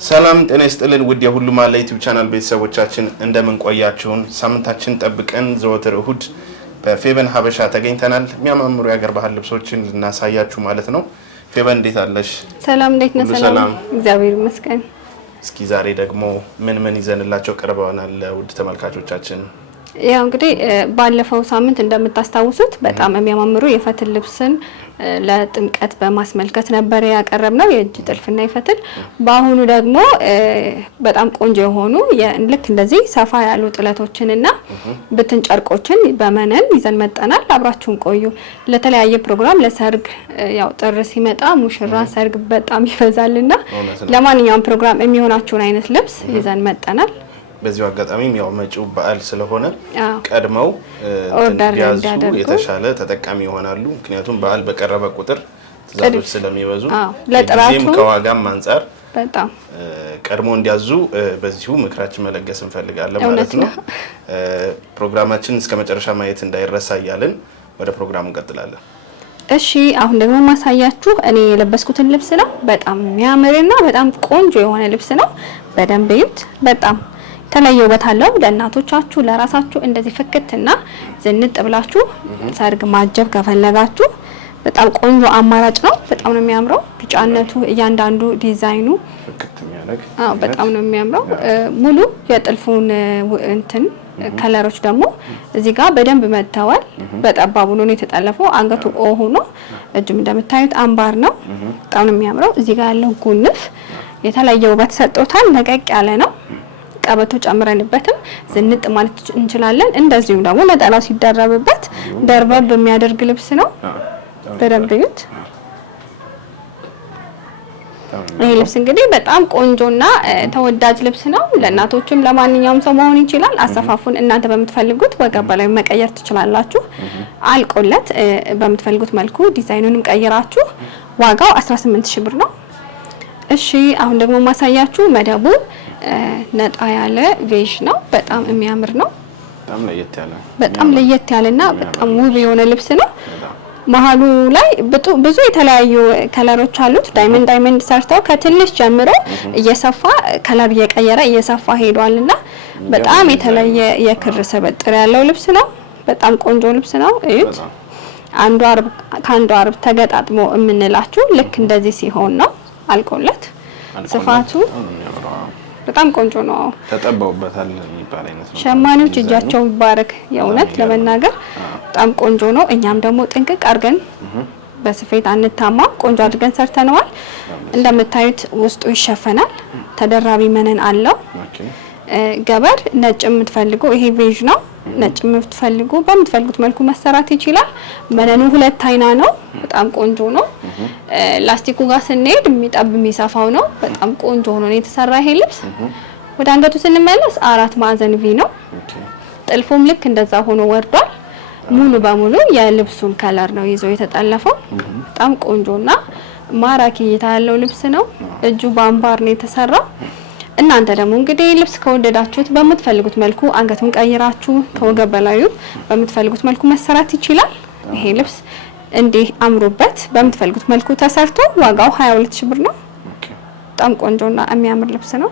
ሰላም ጤና ይስጥልን ውድ የሁሉ ማለ ዩቲዩብ ቻናል ቤተሰቦቻችን እንደምን ቆያችሁን? ሳምንታችን ጠብቀን ዘወትር እሁድ በፌበን ሀበሻ ተገኝተናል። የሚያማምሩ የሀገር ባህል ልብሶችን ልናሳያችሁ ማለት ነው። ፌበን እንዴት አለሽ? ሰላም እንዴት ነህ? ሰላም እግዚአብሔር ይመስገን። እስኪ ዛሬ ደግሞ ምን ይዘንላቸው ቀርበናል ለውድ ተመልካቾቻችን? ያው እንግዲህ ባለፈው ሳምንት እንደምታስታውሱት በጣም የሚያማምሩ የፈትል ልብስን ለጥምቀት በማስመልከት ነበር ያቀረብነው የእጅ ጥልፍና የፈትል። በአሁኑ ደግሞ በጣም ቆንጆ የሆኑ ልክ እንደዚህ ሰፋ ያሉ ጥለቶችንና ብትን ጨርቆችን በመነን ይዘን መጣናል። አብራችሁን ቆዩ። ለተለያየ ፕሮግራም ለሰርግ ያው ጥር ሲመጣ ሙሽራ ሰርግ በጣም ይበዛልና ለማንኛውም ፕሮግራም የሚሆናችሁን አይነት ልብስ ይዘን መጣናል። በዚሁ አጋጣሚም ያው መጪው በዓል ስለሆነ ቀድመው ኦርደር ያድርጉ የተሻለ ተጠቃሚ ይሆናሉ። ምክንያቱም በዓል በቀረበ ቁጥር ትዕዛዞች ስለሚበዙ ለጥራቱም ከዋጋም አንፃር በጣም ቀድሞ እንዲያዙ በዚሁ ምክራችን መለገስ እንፈልጋለን ማለት ነው። ፕሮግራማችን እስከ መጨረሻ ማየት እንዳይረሳ እያልን ወደ ፕሮግራሙ እንቀጥላለን። እሺ አሁን ደግሞ ማሳያችሁ እኔ የለበስኩትን ልብስ ነው። በጣም የሚያምርና በጣም ቆንጆ የሆነ ልብስ ነው። በደንብ ይዩት። በጣም ተለየ ውበት አለው። ለእናቶቻችሁ ለራሳችሁ እንደዚህ ፍክትና ዝንጥ ብላችሁ ሰርግ ማጀብ ከፈለጋችሁ በጣም ቆንጆ አማራጭ ነው። በጣም ነው የሚያምረው። ቢጫነቱ እያንዳንዱ ዲዛይኑ በጣም ነው የሚያምረው። ሙሉ የጥልፉን ከለሮች ደግሞ እዚህ ጋር በደንብ መተዋል። በጠባቡ ነው የተጠለፈው። አንገቱ ኦ ሆኖ እጅም እንደምታዩት አምባር ነው። በጣም ነው የሚያምረው። እዚህ ጋር ያለው ጉንፍ የተለየ ውበት ሰጥቶታል። ለቀቅ ያለ ነው። ቀበቶ ጨምረንበትም ዝንጥ ማለት እንችላለን። እንደዚሁም ደግሞ ነጠላው ሲደረብበት ደርበብ በሚያደርግ ልብስ ነው። በደንብ ይዩት። ይሄ ልብስ እንግዲህ በጣም ቆንጆና ተወዳጅ ልብስ ነው። ለእናቶችም ለማንኛውም ሰው መሆን ይችላል። አሰፋፉን እናንተ በምትፈልጉት ወገብ ላይ መቀየር ትችላላችሁ። አልቆለት በምትፈልጉት መልኩ ዲዛይኑንም ቀይራችሁ ዋጋው 18000 ብር ነው። እሺ አሁን ደግሞ ማሳያችሁ መደቡ ነጣ ያለ ቬጅ ነው። በጣም የሚያምር ነው። በጣም ለየት ያለና በጣም ውብ የሆነ ልብስ ነው። መሃሉ ላይ ብዙ የተለያዩ ከለሮች አሉት። ዳይመንድ ሰርተው ከትንሽ ጀምሮ እየሰፋ ከለር እየቀየረ እየሰፋ ሄዷልና በጣም የተለየ የክር ስብጥር ያለው ልብስ ነው። በጣም ቆንጆ ልብስ ነው። እዩት። ከአንዱ አርብ ተገጣጥሞ የምንላችሁ ልክ እንደዚህ ሲሆን ነው አልቆለት። ስፋቱ በጣም ቆንጆ ነው። ተጠባውበታል የሚባል አይነት ነው። ሸማኔዎች እጃቸው ይባረክ። የእውነት ለመናገር በጣም ቆንጆ ነው። እኛም ደግሞ ጥንቅቅ አድርገን በስፌት አንታማ ቆንጆ አድርገን ሰርተነዋል። እንደምታዩት ውስጡ ይሸፈናል። ተደራቢ መነን አለው። ገበር ነጭ የምትፈልጉ ይሄ ቬጅ ነው። ነጭ የምትፈልጉ በምትፈልጉት መልኩ መሰራት ይችላል። መነኑ ሁለት አይና ነው። በጣም ቆንጆ ነው። ላስቲኩ ጋር ስንሄድ የሚሰፋው ነው። በጣም ቆንጆ ሆኖ ነው የተሰራ ይሄ ልብስ። ወደ አንገቱ ስንመለስ 4 ማዕዘን ቪ ነው። ጥልፉም ልክ እንደዛ ሆኖ ወርዷል። ሙሉ በሙሉ የልብሱን ከለር ነው ይዞ የተጠለፈው። በጣም ቆንጆና ማራኪ እይታ ያለው ልብስ ነው። እጁ በአምባር ነው የተሰራው። እናንተ ደግሞ እንግዲህ ልብስ ከወደዳችሁት በምትፈልጉት መልኩ አንገቱን ቀይራችሁ ከወገብ በላዩ በምትፈልጉት መልኩ መሰራት ይችላል። ይሄ ልብስ እንዲህ አምሮበት በምትፈልጉት መልኩ ተሰርቶ ዋጋው 22000 ብር ነው። በጣም ቆንጆና የሚያምር ልብስ ነው።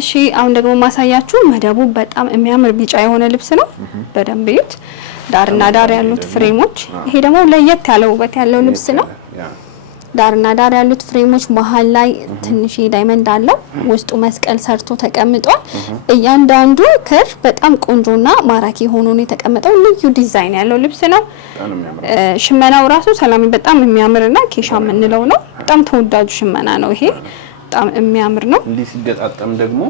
እሺ አሁን ደግሞ ማሳያችሁ መደቡ በጣም የሚያምር ቢጫ የሆነ ልብስ ነው። በደንብ ይዩት። ዳርና ዳር ያሉት ፍሬሞች። ይሄ ደግሞ ለየት ያለ ውበት ያለው ልብስ ነው። ዳርና ዳር ያሉት ፍሬሞች መሃል ላይ ትንሽ ዳይመንድ አለው። ውስጡ መስቀል ሰርቶ ተቀምጧል። እያንዳንዱ ክር በጣም ቆንጆና ማራኪ ሆኖ ነው የተቀመጠው። ልዩ ዲዛይን ያለው ልብስ ነው። ሽመናው ራሱ ሰላም በጣም የሚያምርና ኬሻ የምንለው ነው። በጣም ተወዳጁ ሽመና ነው ይሄ። በጣም የሚያምር ነው። እንዲህ ሲገጣጠም ደግሞ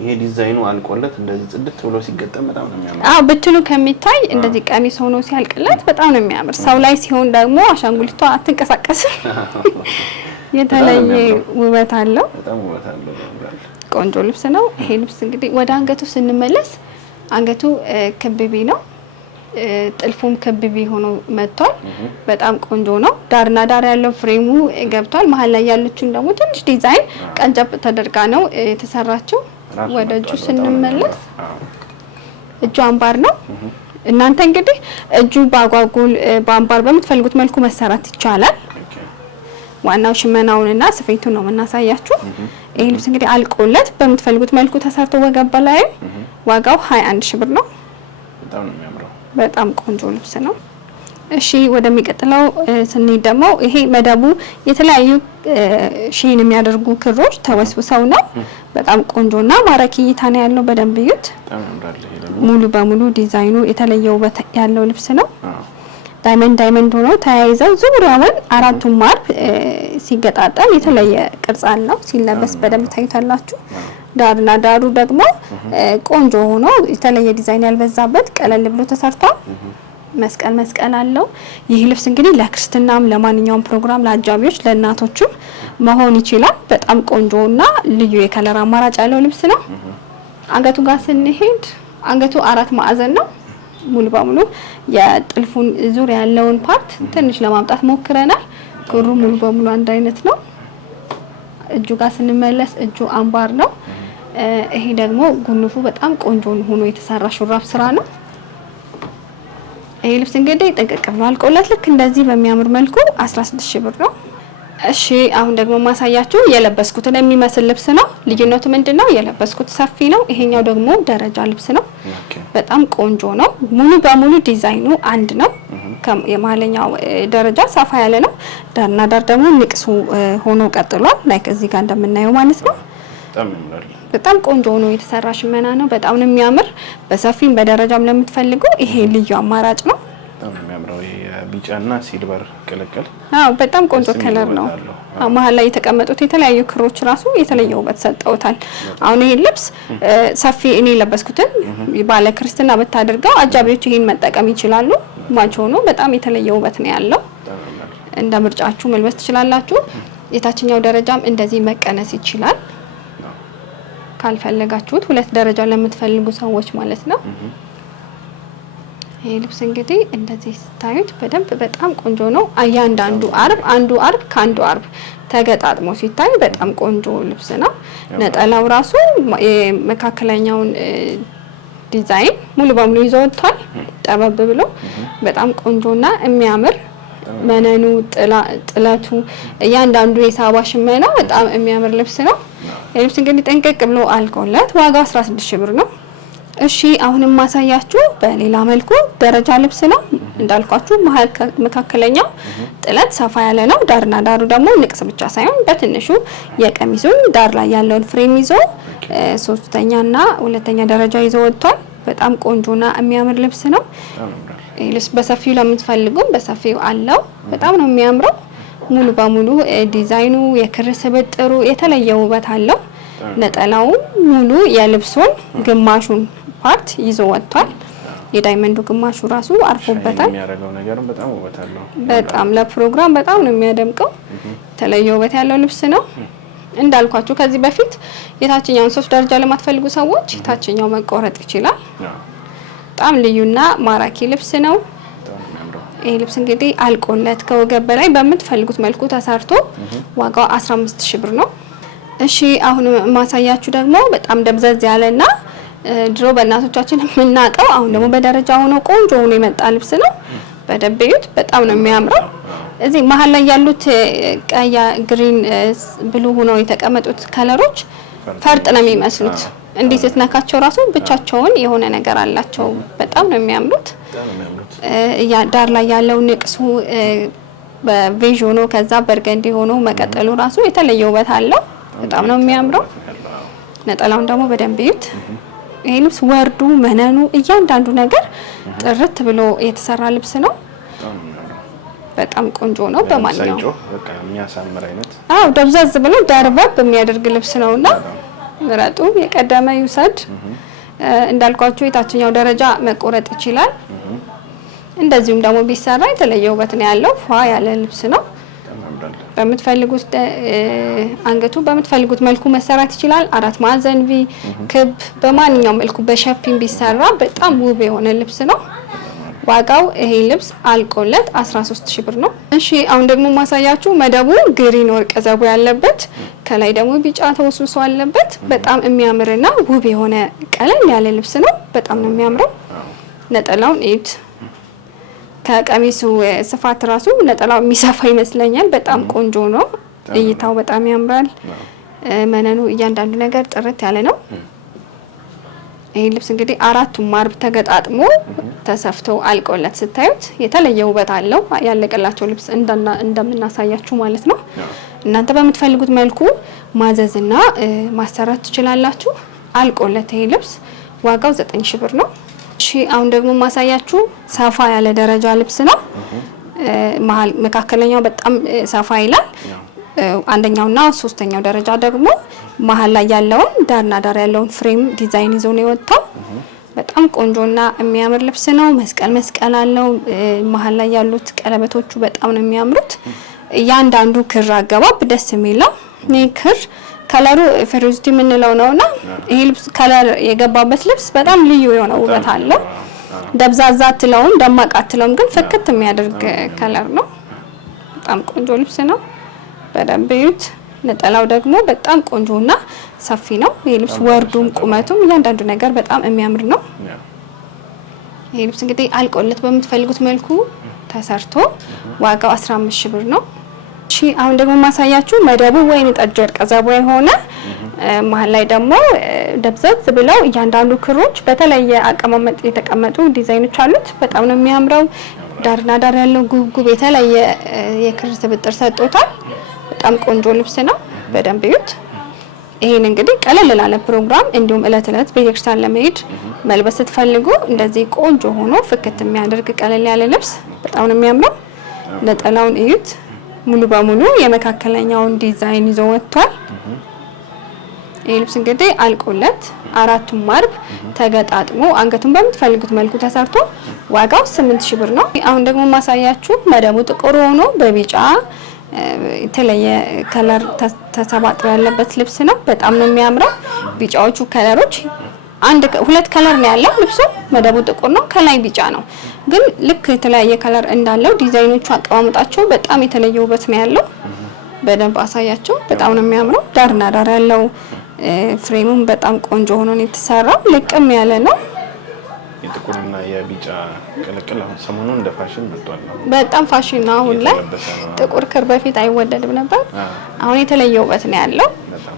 ይሄ ዲዛይኑ አልቆለት እንደዚህ ጽድት ብሎ ሲገጠም በጣም ነው የሚያምር። ብትሉ ከሚታይ እንደዚህ ቀሚስ ሆኖ ሲያልቅለት በጣም ነው የሚያምር። ሰው ላይ ሲሆን ደግሞ አሻንጉሊቷ አትንቀሳቀስም። የተለየ ውበት አለው። በጣም ውበት አለው። ቆንጆ ልብስ ነው። ይሄ ልብስ እንግዲህ ወደ አንገቱ ስንመለስ አንገቱ ክብቢ ነው። ጥልፉም ክብቢ ሆኖ መጥቷል። በጣም ቆንጆ ነው። ዳርና ዳር ያለው ፍሬሙ ገብቷል። መሀል ላይ ያለችውን ደግሞ ትንሽ ዲዛይን ቀንጨብ ተደርጋ ነው የተሰራችው። ወደ እጁ ስንመለስ እጁ አምባር ነው። እናንተ እንግዲህ እጁ ባጓጉል በአምባር በምትፈልጉት መልኩ መሰራት ይቻላል። ዋናው ሽመናውንና ስፌቱን ነው የምናሳያችሁ። ይሄ ልብስ እንግዲህ አልቆለት በምትፈልጉት መልኩ ተሰርቶ ወገብ በላይ ዋጋው 21 ሺህ ብር ነው። በጣም ነው የሚያምረው። በጣም ቆንጆ ልብስ ነው። እሺ ወደሚቀጥለው ስንሄድ ደግሞ ይሄ መደቡ የተለያዩ ሺን የሚያደርጉ ክሮች ተወስውሰው ነው። በጣም ቆንጆና ማራኪ እይታ ነው ያለው። በደንብ እዩት። ሙሉ በሙሉ ዲዛይኑ የተለየ ውበት ያለው ልብስ ነው። ዳይመንድ ሆኖ ተያይዘው ዙሪያውን አራቱም ማርብ ሲገጣጠም የተለየ ቅርጽ አለው። ሲለበስ በደንብ ታዩታላችሁ። ዳርና ዳሩ ደግሞ ቆንጆ ሆኖ የተለየ ዲዛይን ያልበዛበት ቀለል ብሎ ተሰርቷል። መስቀል አለው። ይህ ልብስ እንግዲህ ለክርስትናም ለማንኛውም ፕሮግራም ለአጃቢዎች ለእናቶችም መሆን ይችላል። በጣም ቆንጆና ልዩ የከለር አማራጭ ያለው ልብስ ነው። አንገቱ ጋር ስንሄድ አንገቱ 4 ማዕዘን ነው። ሙሉ በሙሉ የጥልፉን ዙሪያ ያለውን ፓርት ትንሽ ለማምጣት ሞክረናል። ክሩ ሙሉ በሙሉ አንድ አይነት ነው። እጁ ጋር ስንመለስ እጁ አምባር ነው። ይሄ ደግሞ ጉንፉ በጣም ቆንጆ ሆኖ የተሰራ ሹራብ ስራ ነው። ይሄ ልብስ እንግዲህ ጥንቅቅ ብሎ አልቆለት ልክ እንደዚህ በሚያምር መልኩ 16 ሺህ ብር ነው። እሺ አሁን ደግሞ ማሳያችሁ የለበስኩትን የሚመስል ልብስ ነው። ልዩነቱ ምንድነው? የለበስኩት ሰፊ ነው፣ ይሄኛው ደግሞ ደረጃ ልብስ ነው። በጣም ቆንጆ ነው። ሙሉ በሙሉ ዲዛይኑ አንድ ነው። የማለኛው ደረጃ ሰፋ ያለ ነው። ዳርና ዳር ደግሞ ንቅሱ ሆኖ ቀጥሏል። ላይክ እዚህ ጋር እንደምናየው ማለት ነው። በጣም ቆንጆ ሆኖ የተሰራ ሽመና ነው። በጣም ነው የሚያምር። በሰፊም በደረጃም ለምትፈልጉ ይሄ ልዩ አማራጭ ነው። በጣም የሚያምረው ይሄ ቢጫና ሲልቨር ቅልቅል። በጣም ቆንጆ ከለር ነው። መሀል ላይ የተቀመጡት የተለያዩ ክሮች ራሱ የተለየ ውበት ሰጠውታል። አሁን ይሄን ልብስ ሰፊ እኔ ለበስኩትን ባለ ክርስትና ብታደርገው አጃቢዎች ይሄን መጠቀም ይችላሉ። ማች ሆኖ በጣም የተለየ ውበት ነው ያለው። እንደ ምርጫችሁ መልበስ ትችላላችሁ። የታችኛው ደረጃም እንደዚህ መቀነስ ይችላል። ካልፈለጋችሁት 2 ደረጃ ለምትፈልጉ ሰዎች ማለት ነው። ይሄ ልብስ እንግዲህ እንደዚህ ስታዩት በደንብ በጣም ቆንጆ ነው። አንዱ አርብ ከአንዱ አርብ ተገጣጥሞ ሲታይ በጣም ቆንጆ ልብስ ነው። ነጠላው ራሱ የመካከለኛውን ዲዛይን ሙሉ በሙሉ ይዞ ወጥቷል። ጠበብ ብሎ በጣም ቆንጆና የሚያምር መነኑ ጥለቱ እያንዳንዱ የሳባ ሽመና በጣም የሚያምር ልብስ ነው። ልብስ እንግዲህ ጥንቅቅ ብሎ አልቆለት ዋጋው 16 ሺህ ብር ነው። እሺ አሁንም ማሳያችሁ በሌላ መልኩ ደረጃ ልብስ ነው። እንዳልኳችሁ መካከለኛው ጥለት ሰፋ ያለ ነው። ዳርና ዳሩ ደግሞ ንቅስ ብቻ ሳይሆን በትንሹ የቀሚሱን ዳር ላይ ያለውን ፍሬም ይዞ 3ኛና 2ኛ ደረጃ ይዞ ወጥቷል። በጣም ቆንጆና የሚያምር ልብስ ነው። ልብስ በሰፊው ለምትፈልጉም በሰፊው አለው። በጣም ነው የሚያምረው። ሙሉ በሙሉ ዲዛይኑ የክር ስብጥሩ የተለየ ውበት አለው። ነጠላው ሙሉ የልብሱን ግማሹን ፓርት ይዞ ወጥቷል። የዳይመንዱ ግማሹ ራሱ አርፎበታል። የሚያደርገው ነገር በጣም ውበት አለው። በጣም ለፕሮግራም በጣም ነው የሚያደምቀው። የተለየ ውበት ያለው ልብስ ነው። እንዳልኳችሁ ከዚህ በፊት የታችኛውን 3 ደረጃ ለማትፈልጉ ሰዎች ታችኛው መቆረጥ ይችላል። በጣም ልዩና ማራኪ ልብስ ነው። ይሄ ልብስ እንግዲህ አልቆለት ከወገብ በላይ በምትፈልጉት መልኩ ተሰርቶ ዋጋው 15 ሺህ ብር ነው። እሺ አሁን ማሳያችሁ ደግሞ በጣም ደብዘዝ ያለና ድሮ በእናቶቻችን የምናውቀው አሁን ደግሞ በደረጃ ሆኖ ቆንጆ ሆኖ የመጣ ልብስ ነው። በደብዩት በጣም ነው የሚያምረው። እዚህ መሀል ላይ ያሉት ቀይ፣ ግሪን፣ ብሉ ሆነው የተቀመጡት ከለሮች ፈርጥ ነው የሚመስሉት። እንዲህ ስትነካቸው ራሱ ብቻቸውን የሆነ ነገር አላቸው። በጣም ነው የሚያምሩት። ዳር ላይ ያለው ንቅሱ በቬዥ ሆኖ ከዛ በርገንዲ ሆኖ መቀጠሉ ራሱ የተለየ ውበት አለው። በጣም ነው የሚያምረው። ነጠላውን ደግሞ በደንብ እዩት። ይሄ ልብስ ወርዱ፣ መነኑ፣ እያንዳንዱ ነገር ጥርት ብሎ የተሰራ ልብስ ነው። በጣም ቆንጆ ነው። በማንኛውም በቃ የሚያሳምር አይነት ደብዘዝ ብሎ ደርበብ የሚያደርግ ልብስ ነውና ምረጡ። የቀደመ ይውሰድ። እንዳልኳችሁ የታችኛው ደረጃ መቆረጥ ይችላል። እንደዚሁም ደግሞ ቢሰራ የተለየ ውበት ነው ያለው። ፏ ያለ ልብስ ነው። በምትፈልጉት አንገቱ በምትፈልጉት መልኩ መሰራት ይችላል። 4 ማዕዘን ቪ፣ ክብ፣ በማንኛውም መልኩ በሸፒንግ ቢሰራ በጣም ውብ የሆነ ልብስ ነው። ዋጋው ይሄ ልብስ አልቆለት 13 ሺህ ብር ነው። እሺ አሁን ደግሞ ማሳያችሁ መደቡ ግሪን ወርቀ ዘቦ ያለበት ከላይ ደግሞ ቢጫ ተወስውሶ አለበት። በጣም የሚያምርና ውብ የሆነ ቀለል ያለ ልብስ ነው። በጣም ነው የሚያምረው። ነጠላውን እዩት። ከቀሚሱ ስፋት ራሱ ነጠላው የሚሰፋ ይመስለኛል። በጣም ቆንጆ ነው። እይታው በጣም ያምራል። መነኑ እያንዳንዱ ነገር ጥርት ያለ ነው። ይሄ ልብስ እንግዲህ አራቱም ማርብ ተገጣጥሞ ተሰፍተው አልቆለት ስታዩት የተለየ ውበት አለው። ያለቀላቸው ልብስ እንደምናሳያችሁ ማለት ነው። እናንተ በምትፈልጉት መልኩ ማዘዝና ማሰራት ትችላላችሁ። አልቆለት ይሄ ልብስ ዋጋው 9000 ብር ነው። እሺ አሁን ደግሞ ማሳያችሁ ሰፋ ያለ ደረጃ ልብስ ነው። መካከለኛው በጣም ሰፋ ይላል። አንደኛውና ሶስተኛው ደረጃ ደግሞ መሀል ላይ ያለውን ዳርና ዳር ያለውን ፍሬም ዲዛይን ይዞ ነው የወጣው። በጣም ቆንጆና የሚያምር ልብስ ነው። መስቀል አለው። መሀል ላይ ያሉት ቀለበቶቹ በጣም ነው የሚያምሩት። እያንዳንዱ ክር አገባብ ደስ የሚለው ነው። ክር ከለሩ ፌሮዚቲ የምንለው ነውና ይሄ ልብስ ከለር የገባበት ልብስ በጣም ልዩ የሆነ ውበት አለው። ደብዛዛ አትለውም፣ ደማቅ አትለውም፣ ግን ፍክት የሚያደርግ ከለር ነው። በጣም ቆንጆ ልብስ ነው። በደንብ እዩት። ነጠላው ደግሞ በጣም ቆንጆና ሰፊ ነው። ይሄ ልብስ ወርዱም ቁመቱም እያንዳንዱ ነገር በጣም የሚያምር ነው። ይሄ ልብስ እንግዲህ አልቆለት በምትፈልጉት መልኩ ተሰርቶ ዋጋው 15000 ብር ነው። እሺ አሁን ደግሞ ማሳያችሁ መደቡ ወይን ጠጅ ወርቅ ዘቦ የሆነ መሀል ላይ ደግሞ ደብዘዝ ብለው እያንዳንዱ ክሮች በተለየ አቀማመጥ የተቀመጡ ዲዛይኖች አሉት። በጣም ነው የሚያምረው። ዳርና ዳር ያለው ጉብጉብ የተለየ የክር ስብጥር ሰጥቶታል። በጣም ቆንጆ ልብስ ነው። በደንብ እዩት። ይሄን እንግዲህ ቀለል ላለ ፕሮግራም እንዲሁም እለት ቤተክርስቲያን ለመሄድ መልበስ ስትፈልጉ እንደዚህ ቆንጆ ሆኖ ፍክት የሚያደርግ ቀለል ያለ ልብስ በጣም ነው የሚያምረው። ነጠላውን እዩት። ሙሉ በሙሉ የመካከለኛውን ዲዛይን ይዞ ወጥቷል። ይሄ ልብስ እንግዲህ አልቆለት አራቱም ማርብ ተገጣጥሞ አንገቱን በምትፈልጉት መልኩ ተሰርቶ ዋጋው 8000 ብር ነው። አሁን ደግሞ ማሳያችሁ መደቡ ጥቁር ሆኖ በቢጫ የተለየ ከለር ተሰባጥሮ ያለበት ልብስ ነው። በጣም ነው የሚያምረው። ቢጫዎቹ ከለሮች ሁለት ከለር ነው ያለው ልብሱ። መደቡ ጥቁር ነው፣ ከላይ ቢጫ ነው። ግን ልክ የተለያየ ከለር እንዳለው ዲዛይኖቹ አቀማመጣቸው በጣም የተለየ ውበት ነው ያለው። በደንብ አሳያቸው። በጣም ነው የሚያምረው። ዳርና ዳር ያለው ፍሬሙም በጣም ቆንጆ ሆኖ ነው የተሰራው። ልቅም ያለ ነው። የጥቁርና የቢጫ ቅልቅል ሰሞኑን እንደ ፋሽን መጥቷል። በጣም ፋሽን ነው አሁን ላይ። ጥቁር ክር በፊት አይወደድም ነበር። አሁን የተለየ ውበት ነው ያለው።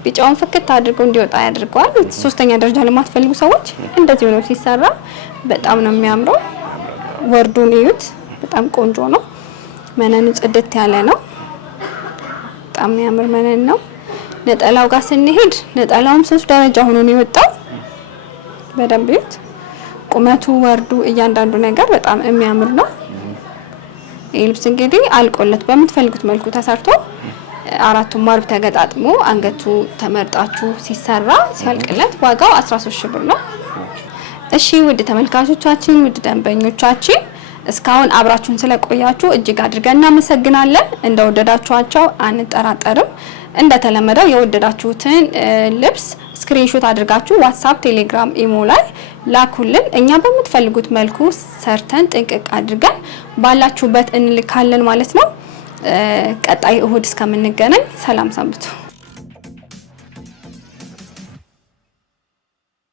ቢጫውን ፍክት አድርጎ እንዲወጣ ያደርገዋል። ሶስተኛ ደረጃ ለማትፈልጉ ሰዎች እንደዚህ ነው ሲሰራ። በጣም ነው የሚያምረው። ወርዱን እዩት። በጣም ቆንጆ ነው። መነኑ ጽድት ያለ ነው። በጣም የሚያምር መነን ነው። ነጠላው ጋር ስንሄድ ነጠላውም 3 ደረጃ ሆኖ ነው የወጣው። በደንብ እዩት። ቁመቱ ወርዱ እያንዳንዱ ነገር በጣም የሚያምር ነው። ይሄ ልብስ እንግዲህ አልቆለት በምትፈልጉት መልኩ ተሰርቶ አራቱም ማርብ ተገጣጥሞ አንገቱ ተመርጣችሁ ሲሰራ ሲያልቅለት ዋጋው 13000 ብር ነው። እሺ ውድ ተመልካቾቻችን፣ ውድ ደንበኞቻችን እስካሁን አብራችሁን ስለቆያችሁ እጅግ አድርገን እናመሰግናለን። እንደወደዳችኋቸው አንጠራጠርም። እንደተለመደው የወደዳችሁትን ልብስ ስክሪንሾት አድርጋችሁ ዋትስአፕ፣ ቴሌግራም፣ ኢሞ ላይ ላኩልን። እኛ በምትፈልጉት መልኩ ሰርተን ጥንቅቅ አድርገን ባላችሁበት እንልካለን ማለት ነው። ቀጣይ እሁድ እስከምንገናኝ ሰላም ሰንብቱ።